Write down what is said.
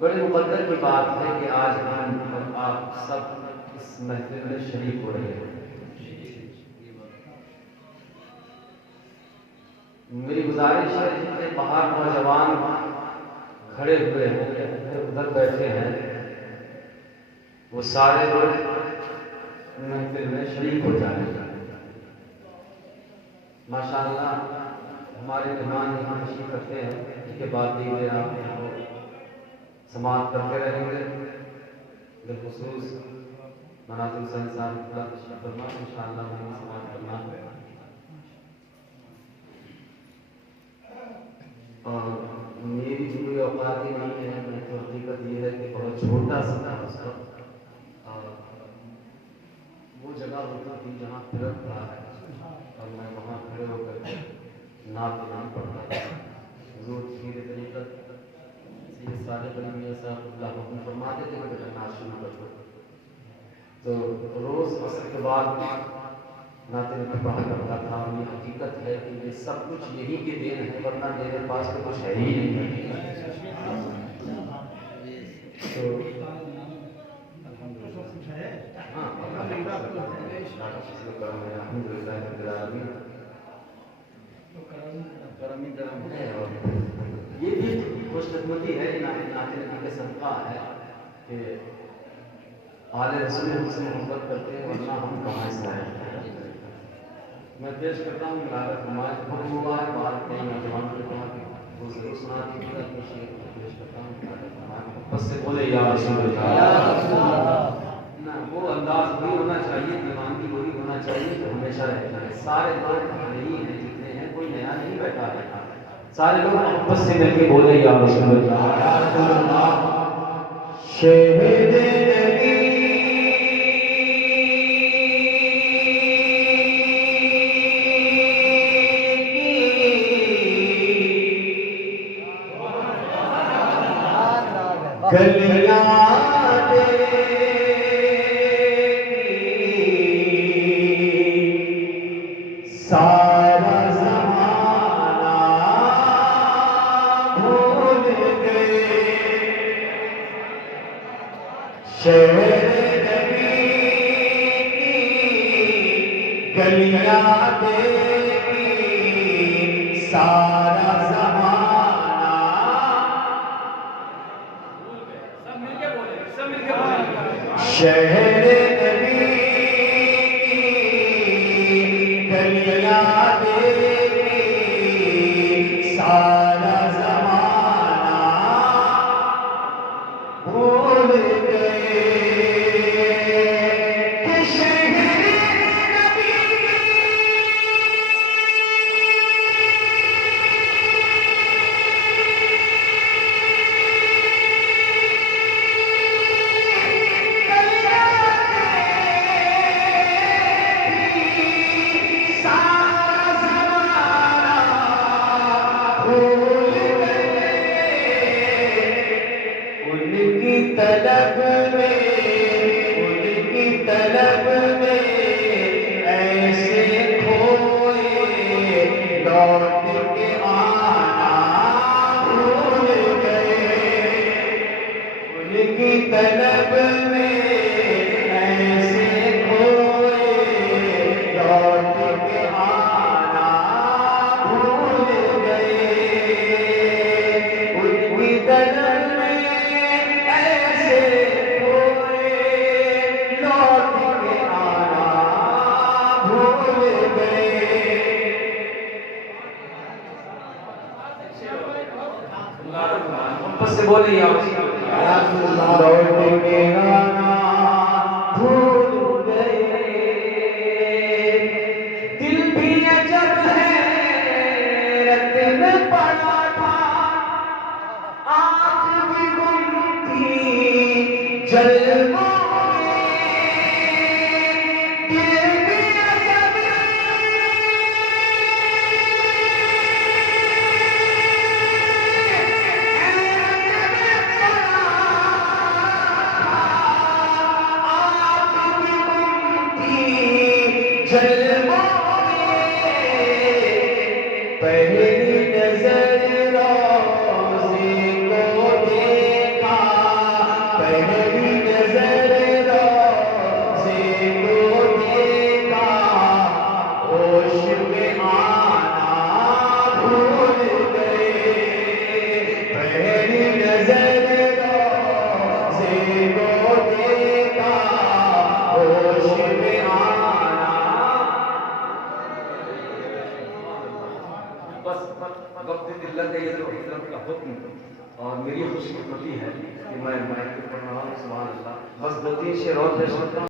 बड़े मुकद्दर की बात है कि आज हम और आप सब इस महफिल में शरीक हो रहे हैं। मेरी गुजारिश है जितने बाहर नौजवान खड़े हुए हैं, उधर बैठे हैं, वो सारे लोग महफिल में शरीक हो जाएंगे। माशाअल्लाह हमारे मेहमान यहाँ तशरीफ रखते हैं, इसके बाद भी आप समाप्त करते रहेंगे। बिलखुसूस मनाज़िर हुसैन साहब का तशरीफ फरमा इंशाअल्लाह हमें समाप्त करना है। और मेरी जो कोई औकात ही नहीं है, मैं तो हकीकत ये है कि बहुत छोटा सा था उसका, वो जगह होती थी जहाँ फिरक था और मैं वहाँ खड़े होकर नात नाम पढ़ता था। हुज़ूर धीरे तरीक़त ये सारे बनी ऐसा हुक्म फरमाते थे कि बेटा नाच शुरू कर दो, तो रोज़ असर के बाद नाते में पढ़ा करता था। और ये हकीकत है कि ये सब कुछ यही की देन है, वरना मेरे पास तो कुछ है ही नहीं। तो ये भी खुशकिस्मती है कि नाते के सदका है कि आले रसूल हमसे मोहब्बत करते हैं, वरना हम कहाँ से आए। मैं पेश करता हूँ मिलाद नमाज बहुत हुआ है, बाहर कई नौजवान के कहा कि वो जरूर सुना दीजिएगा, अपने शेर को पेश करता हूँ। बस से बोले या रसूल अल्लाह ना, वो अंदाज वही होना चाहिए, दीवानगी वही होना चाहिए जो हमेशा रहता है। सारे लोग नहीं हैं, जितने हैं कोई नया नहीं बैठा रहता, सारे लोग मोहब्बत से मिलके बोले या रसूल अल्लाह। शहीद सारा ज़माना भूल गए, शहर नबी की गलियां देगी, सारा ज़माना शहर नबी की गलियां देगी, सारा ज़माना भूल गए कि शहर नबी तलब में ऐसे खोए, लौट के आना भूल गए। उनकी तलब में ऐसे खोए, लौट के आना भूल गए। उनकी तलब में ऐसे से बोले लौट के आना भूल गए। दिल भी अजब है रत्न पड़ा था, आँख भी गुम थी जलवों पहली नजर रोज़े को देखा, बस वक्त दिल्लत है, ये तो हजरत का हुक्म और मेरी खुशकिस्मती है कि मैं माइक पे पढ़ रहा हूँ। सुभान अल्लाह। बस 2-3 शेर और पेश करता हूँ।